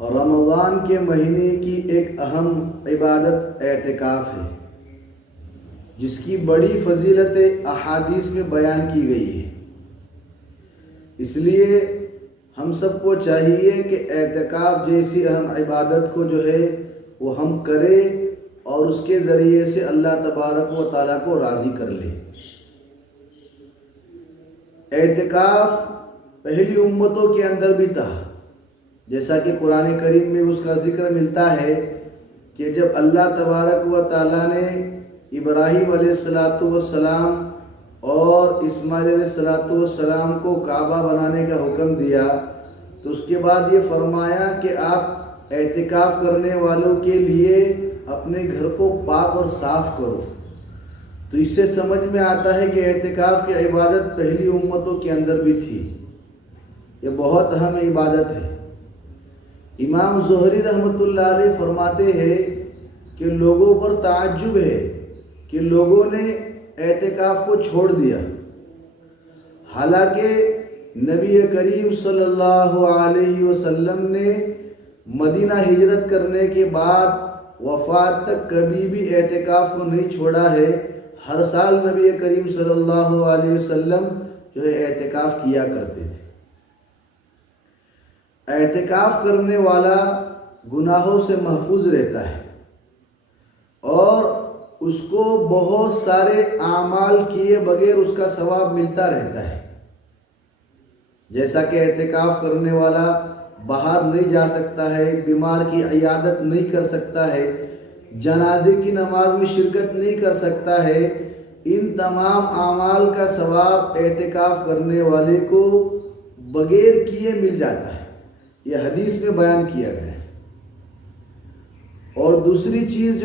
اور رمضان کے مہینے کی ایک اہم عبادت اعتکاف ہے، جس کی بڑی فضیلت احادیث میں بیان کی گئی ہے۔ اس لیے ہم سب کو چاہیے کہ اعتکاف جیسی اہم عبادت کو وہ ہم کریں اور اس کے ذریعے سے اللہ تبارک و تعالیٰ کو راضی کر لیں۔ اعتکاف پہلی امتوں کے اندر بھی تھا، جیسا کہ قرآن کریم میں اس کا ذکر ملتا ہے کہ جب اللہ تبارک و تعالیٰ نے ابراہیم علیہ السلام اور اسماعیل علیہ السلام کو کعبہ بنانے کا حکم دیا، تو اس کے بعد یہ فرمایا کہ آپ اعتکاف کرنے والوں کے لیے اپنے گھر کو پاک اور صاف کرو۔ تو اس سے سمجھ میں آتا ہے کہ اعتکاف کی عبادت پہلی امتوں کے اندر بھی تھی۔ یہ بہت اہم عبادت ہے۔ امام زہری رحمۃ اللہ علیہ فرماتے ہیں کہ لوگوں پر تعجب ہے کہ لوگوں نے اعتکاف کو چھوڑ دیا، حالانکہ نبی کریم صلی اللہ علیہ وسلم نے مدینہ ہجرت کرنے کے بعد وفات تک کبھی بھی اعتکاف کو نہیں چھوڑا ہے۔ ہر سال نبی کریم صلی اللہ علیہ وسلم اعتکاف کیا کرتے تھے۔ اعتکاف کرنے والا گناہوں سے محفوظ رہتا ہے اور اس کو بہت سارے اعمال کیے بغیر اس کا ثواب ملتا رہتا ہے۔ جیسا کہ اعتکاف کرنے والا باہر نہیں جا سکتا ہے، بیمار کی عیادت نہیں کر سکتا ہے، جنازے کی نماز میں شرکت نہیں کر سکتا ہے، ان تمام اعمال کا ثواب اعتکاف کرنے والے کو بغیر کیے مل جاتا ہے۔ یہ حدیث میں بیان کیا گیا ہے۔ اور دوسری چیز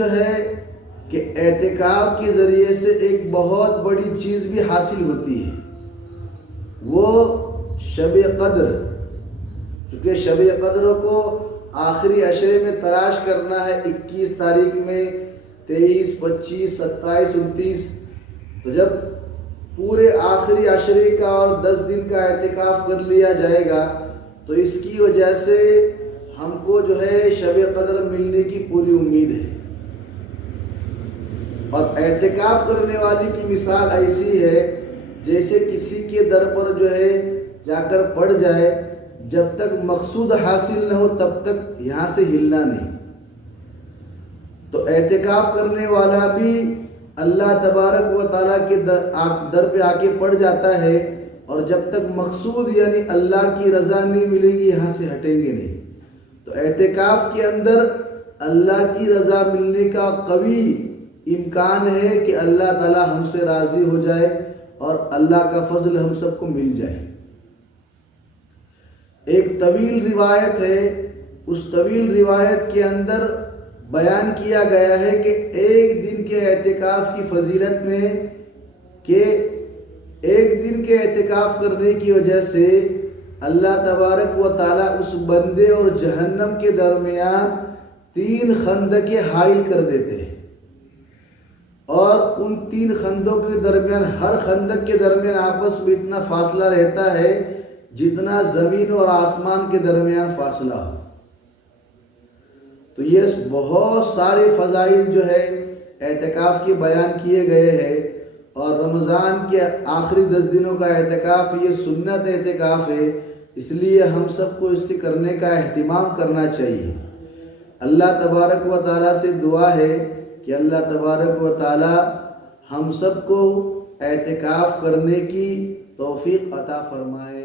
کہ اعتکاف کے ذریعے سے ایک بہت بڑی چیز بھی حاصل ہوتی ہے، وہ شب قدر۔ چونکہ شب قدر کو آخری عشرے میں تلاش کرنا ہے، 21 تاریخ میں، 23، 25، 27، 29۔ تو جب پورے آخری عشرے کا اور 10 دن کا اعتکاف کر لیا جائے گا تو اس کی وجہ سے ہم کو شب قدر ملنے کی پوری امید ہے۔ اور اعتکاف کرنے والی کی مثال ایسی ہے جیسے کسی کے در پر جا کر پڑ جائے، جب تک مقصود حاصل نہ ہو تب تک یہاں سے ہلنا نہیں۔ تو اعتکاف کرنے والا بھی اللہ تبارک و تعالیٰ کے در پہ آ کے پڑ جاتا ہے، اور جب تک مقصود یعنی اللہ کی رضا نہیں ملے گی یہاں سے ہٹیں گے نہیں۔ تو اعتکاف کے اندر اللہ کی رضا ملنے کا قوی امکان ہے کہ اللہ تعالیٰ ہم سے راضی ہو جائے اور اللہ کا فضل ہم سب کو مل جائے۔ ایک طویل روایت ہے، اس طویل روایت کے اندر بیان کیا گیا ہے کہ ایک دن کے اعتکاف کی فضیلت میں کہ ایک دن کے اعتکاف کرنے کی وجہ سے اللہ تبارک و تعالیٰ اس بندے اور جہنم کے درمیان 3 خندقیں حائل کر دیتے ہیں، اور ان 3 خندقوں کے درمیان، ہر خندق کے درمیان آپس میں اتنا فاصلہ رہتا ہے جتنا زمین اور آسمان کے درمیان فاصلہ ہو۔ تو یہ بہت سارے فضائل اعتکاف کے بیان کیے گئے ہیں، اور رمضان کے آخری 10 دنوں کا اعتکاف یہ سنت اعتکاف ہے، اس لیے ہم سب کو اس کے کرنے کا اہتمام کرنا چاہیے۔ اللہ تبارک و تعالیٰ سے دعا ہے کہ اللہ تبارک و تعالیٰ ہم سب کو اعتکاف کرنے کی توفیق عطا فرمائے۔